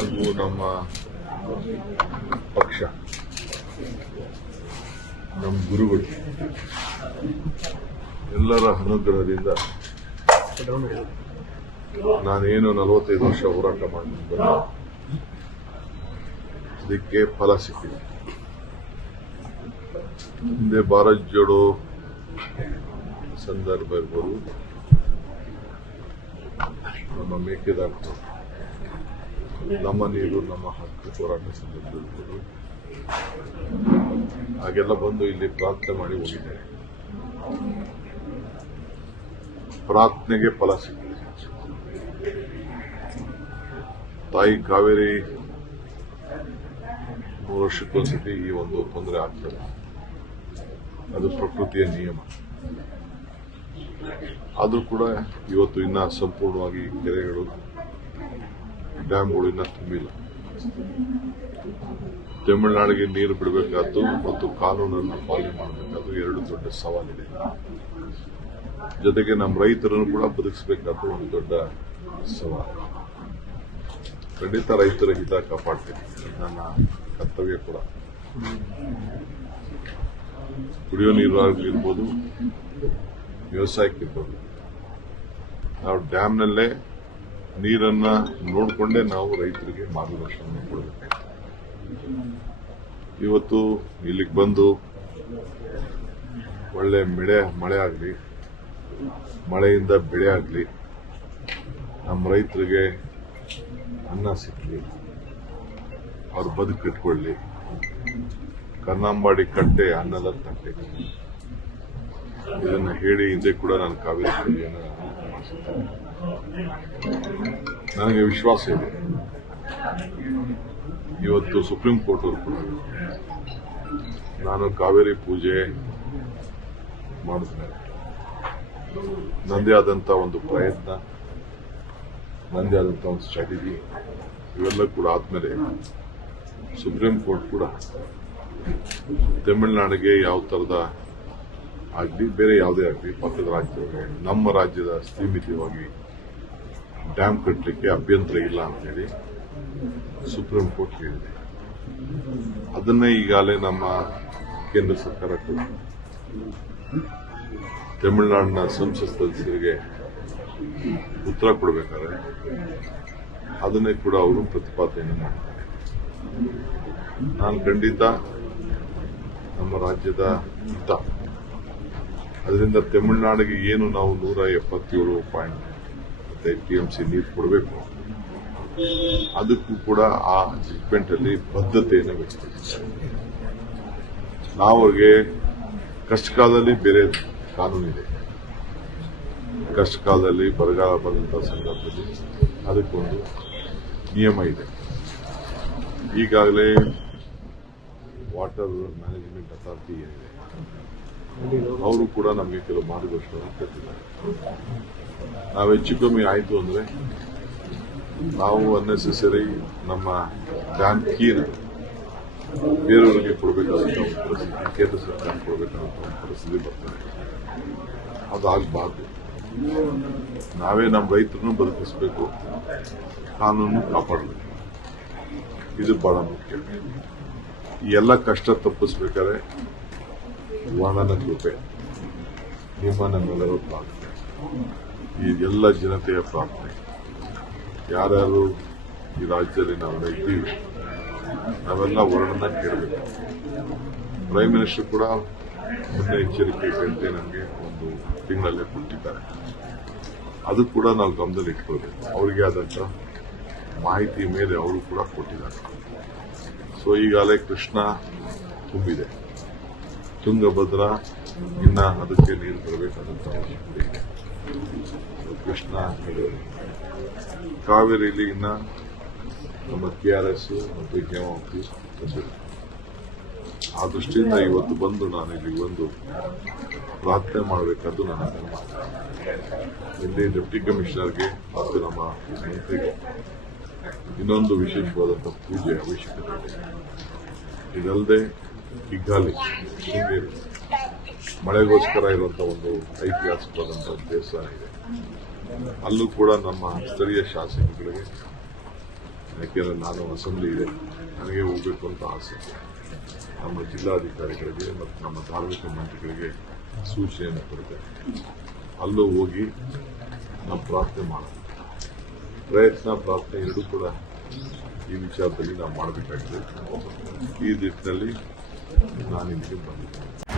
ಹಾಗೂ ನಮ್ಮ ಪಕ್ಷ, ನಮ್ಮ ಗುರುಗಳು ಎಲ್ಲರ ಅನುಗ್ರಹದಿಂದ ನಾನೇನು 45 ವರ್ಷ ಹೋರಾಟ ಮಾಡಿದ್ದೆ ಅದಕ್ಕೆ ಫಲ ಸಿಕ್ಕಿದೆ. ಹಿಂದೆ ಭಾರತ್ ಜೋಡೋ ಸಂದರ್ಭ ಇರ್ಬೋದು, ನಮ್ಮ ಮೇಕೆದಾಟು, ನಮ್ಮ ನೀರು ನಮ್ಮ ಹಕ್ಕು ಹೋರಾಟ ಸಂದರ್ಭ ಇರ್ಬೋದು, ಹಾಗೆಲ್ಲ ಬಂದು ಇಲ್ಲಿ ಪ್ರಾರ್ಥನೆ ಮಾಡಿ ಹೋಗಿದ್ದಾರೆ. ಪ್ರಾರ್ಥನೆಗೆ ಫಲ ಸಿಕ್ಕಿದೆ. ತಾಯಿ ಕಾವೇರಿ 3 ವರ್ಷಕ್ಕೊಂದ್ಸತಿ ಈ ಒಂದು ತೊಂದರೆ ಆಗ್ತದೆ. ಅದು ಪ್ರಕೃತಿಯ ನಿಯಮ. ಆದರೂ ಕೂಡ ಇವತ್ತು ಇನ್ನ ಸಂಪೂರ್ಣವಾಗಿ ಕೆರೆಗಳು, ಡ್ಯಾಮ್ಗಳು ಇನ್ನ ತುಂಬಿಲ್ಲ. ತಮಿಳುನಾಡಿಗೆ ನೀರು ಬಿಡಬೇಕಾದ್ದು ಮತ್ತು ಕಾನೂನನ್ನು ಪಾಲನೆ ಮಾಡಬೇಕಾದ್ದು 2 ದೊಡ್ಡ ಸವಾಲಿದೆ. ಜೊತೆಗೆ ನಮ್ಮ ರೈತರನ್ನು ಕೂಡ ಬದುಕಿಸಬೇಕಾದ್ದು ಒಂದು ದೊಡ್ಡ ಸವಾಲು. ಖಂಡಿತ ರೈತರ ಹಿತ ಕಾಪಾಡ್ತೀನಿ, ನನ್ನ ಕರ್ತವ್ಯ ಕೂಡ. ಕುಡಿಯೋ ನೀರಾಗಿರ್ಬೋದು, ವ್ಯವಸಾಯಕ್ಕಿರ್ಬೋದು, ನಾವು ಡ್ಯಾಮ್ನಲ್ಲೇ ನೀರನ್ನ ನೋಡಿಕೊಂಡೇ ನಾವು ರೈತರಿಗೆ ಮಾರ್ಗದರ್ಶನ ಕೊಡಬೇಕಾಗ್ತದೆ. ಇವತ್ತು ಇಲ್ಲಿಗೆ ಬಂದು ಒಳ್ಳೆ ಮಳೆ ಆಗಲಿ, ಮಳೆಯಿಂದ ಬೆಳೆ ಆಗಲಿ, ನಮ್ಮ ರೈತರಿಗೆ ಅನ್ನ ಸಿಕ್ಕಲಿ, ಅವ್ರ ಬದುಕು ಕಟ್ಕೊಳ್ಳಿ, ಕನ್ನಂಬಾಡಿ ಕಟ್ಟೆ ಅನ್ನದ ತಟ್ಟೆ, ಇದನ್ನ ಹೇಳಿ ಹಿಂದೆ ಕೂಡ ನಾನು ಕಾವೇರಿ ಪೂಜೆಯನ್ನು ಮಾಡಿಸಿದ್ದೇನೆ. ನನಗೆ ವಿಶ್ವಾಸ ಇದೆ, ಇವತ್ತು ಸುಪ್ರೀಂ ಕೋರ್ಟ್ ಅವರು ಕೂಡ ನಾನು ಕಾವೇರಿ ಪೂಜೆ ಮಾಡಿದ್ದೇನೆ. ನಂದೇ ಆದಂತ ಒಂದು ಪ್ರಯತ್ನ, ನಂದೇ ಆದಂತ ಒಂದು ಸ್ಟ್ರಾಟಜಿ, ಇವೆಲ್ಲ ಕೂಡ ಆದ್ಮೇಲೆ ಸುಪ್ರೀಂ ಕೋರ್ಟ್ ಕೂಡ ತಮಿಳುನಾಡಿಗೆ ಯಾವ ತರದ ಆಗಲಿ, ಬೇರೆ ಯಾವುದೇ ಆಗಲಿ, ಪಕ್ಕದ ರಾಜ್ಯಗಳಿಗೆ ನಮ್ಮ ರಾಜ್ಯದ ಸೀಮಿತವಾಗಿ ಡ್ಯಾಮ್ ಕಟ್ಟಲಿಕ್ಕೆ ಅಭ್ಯಂತರ ಇಲ್ಲ ಅಂತ ಹೇಳಿ ಸುಪ್ರೀಂ ಕೋರ್ಟ್ ಹೇಳಿದೆ. ಅದನ್ನೇ ಈಗಾಗಲೇ ನಮ್ಮ ಕೇಂದ್ರ ಸರ್ಕಾರ ಕೂಡ ತಮಿಳುನಾಡಿನ ಸಂಸತ್ ಸದಸ್ಯರಿಗೆ ಉತ್ತರ ಕೊಡಬೇಕಾದ್ರೆ ಅದನ್ನೇ ಕೂಡ ಅವರು ಪ್ರತಿಪಾದನೆ ಮಾಡ್ತಾರೆ. ನಾನು ಖಂಡಿತ ನಮ್ಮ ರಾಜ್ಯದ ಹಿತ, ಅದರಿಂದ ತಮಿಳುನಾಡಿಗೆ ಏನು ನಾವು 177.5 TMC ನೀರು ಕೊಡಬೇಕು, ಅದಕ್ಕೂ ಕೂಡ ಆ ಜಡ್ಜ್ಮೆಂಟ್ ಅಲ್ಲಿ ಬದ್ಧತೆಯನ್ನು ವ್ಯಕ್ತಪಡಿಸಿದ್ದಾರೆ. ನಾವು ಅವ್ರಿಗೆ ಕಷ್ಟ ಕಾಲದಲ್ಲಿ ಬೇರೆ ಕಾನೂನಿದೆ, ಕಷ್ಟ ಕಾಲದಲ್ಲಿ ಬರಗಾಲ ಬಂದಂತಹ ಸಂದರ್ಭದಲ್ಲಿ ಅದಕ್ಕೊಂದು ನಿಯಮ ಇದೆ. ಈಗಾಗಲೇ ವಾಟರ್ ಮ್ಯಾನೇಜ್ಮೆಂಟ್ ಅಥಾರಿಟಿ ಏನಿದೆ, ಅವರು ಕೂಡ ನಮಗೆ ಕೆಲವು ಮಾರ್ಗದರ್ಶನ ಕೊಟ್ಟಿದ್ದಾರೆ. ನಾವು ಹೆಚ್ಚು ಕಮ್ಮಿ ಆಯಿತು ಅಂದ್ರೆ ನಾವು ಅನ್ನೆಸೆಸರಿ ನಮ್ಮ ಡ್ಯಾಮ್ ಕೀನ ಬೇರೆಯವರಿಗೆ ಕೊಡಬೇಕಾದಂಥ ಒಂದು ಪರಿಸ್ಥಿತಿ, ಕೇಂದ್ರ ಸರ್ಕಾರ ಕೊಡಬೇಕಾದಂಥ ಒಂದು ಪರಿಸ್ಥಿತಿ ಬರ್ತದೆ. ಅದಾಗಬಾರ್ದು. ನಾವೇ ನಮ್ಮ ರೈತರನ್ನು ಬದುಕಿಸಬೇಕು, ಕಾನೂನು ಕಾಪಾಡಬೇಕು. ಇದು ಬಹಳ ಮುಖ್ಯ. ಈ ಎಲ್ಲ ಕಷ್ಟ ತಪ್ಪಿಸ್ಬೇಕಾದ್ರೆ ವರ್ಣನ ಕೃಪೆ, ನಿಮ್ಮ ನಮ್ಮೆಲ್ಲರೂ ಪ್ರಾರ್ಥನೆ, ಈ ಎಲ್ಲ ಜನತೆಯ ಪ್ರಾರ್ಥನೆ, ಯಾರ್ಯಾರು ಈ ರಾಜ್ಯದಲ್ಲಿ ನಾವೆಲ್ಲ ಇದ್ದೀವಿ ನಾವೆಲ್ಲ ವರ್ಣನ ಕೇಳಬೇಕು. ಪ್ರೈಮ್ ಮಿನಿಸ್ಟರ್ ಕೂಡ ಮುನ್ನೆಚ್ಚರಿಕೆ ಗಂಟೆ ನಮಗೆ ಒಂದು ತಿಂಗಳಲ್ಲೇ ಕೊಟ್ಟಿದ್ದಾರೆ. ಅದು ಕೂಡ ನಾವು ಗಮನದಲ್ಲಿ ಇಟ್ಕೊಳ್ಬೇಕು. ಅವರಿಗೆ ಆದಂತ ಮಾಹಿತಿ ಮೇಲೆ ಅವರು ಕೂಡ ಕೊಟ್ಟಿದ್ದಾರೆ. ಸೊ ಈಗಾಗಲೇ ಕೃಷ್ಣ ತುಂಬಿದೆ, ತುಂಗಭದ್ರಾ ಇನ್ನ ಅದಕ್ಕೆ ನೀರು ಬರಬೇಕಾದಂತ ಅವಶ್ಯಕತೆ ಇದೆ. ಕೃಷ್ಣ ಕಾವೇರಿಯಲ್ಲಿ ಇನ್ನ ನಮ್ಮ KRS ಮತ್ತು ಹೇಮಾವತಿ ತಂದಿದೆ. ಆ ದೃಷ್ಟಿಯಿಂದ ಇವತ್ತು ಬಂದು ನಾನು ಇಲ್ಲಿ ಒಂದು ಪ್ರಾರ್ಥನೆ ಮಾಡಬೇಕಾದ್ದು ನನ್ನ ಧರ್ಮ. ಇಲ್ಲಿ ಡೆಪ್ಟಿ ಕಮಿಷನರ್ಗೆ ಮತ್ತು ನಮ್ಮ ಮಂತ್ರಿಗೆ ಇನ್ನೊಂದು ವಿಶೇಷವಾದಂತಹ ಪೂಜೆ ಅವಶ್ಯಕತೆ ಇದೆ. ಇದಲ್ಲದೆ ಕಿಗ್ಗಾಲಿ, ಶೃಂಗೇರಿ ಮಳೆಗೋಸ್ಕರ ಇರುವಂತಹ ಒಂದು ಐತಿಹಾಸಿಕವಾದಂತಹ ದೇವಸ್ಥಾನ ಇದೆ. ಅಲ್ಲೂ ಕೂಡ ನಮ್ಮ ಸ್ಥಳೀಯ ಶಾಸಕರಿಗೆ ಯಾಕೆಂದರೆ ನಾನು ಅಸೆಂಬ್ಲಿ ಇದೆ, ನನಗೆ ಹೋಗಬೇಕು ಅಂತ ಆಸೆ. ನಮ್ಮ ಜಿಲ್ಲಾಧಿಕಾರಿಗಳಿಗೆ ಮತ್ತು ನಮ್ಮ ಧಾರ್ಮಿಕ ಮಂತ್ರಿಗಳಿಗೆ ಸೂಚನೆಯನ್ನು ಕೊಡ್ತೇನೆ. ಅಲ್ಲೂ ಹೋಗಿ ನಾವು ಪ್ರಾರ್ಥನೆ ಮಾಡೋಣ. ಪ್ರಯತ್ನ ಪ್ರಾರ್ಥನೆ ಎರಡೂ ಕೂಡ ಈ ವಿಚಾರದಲ್ಲಿ ನಾವು ಮಾಡಬೇಕಾಗಿದೆ. ಈ ನಿಟ್ಟಿನಲ್ಲಿ ನಾನು ಇಲ್ಲಿಗೆ ಬಂದಿದ್ದೇನೆ.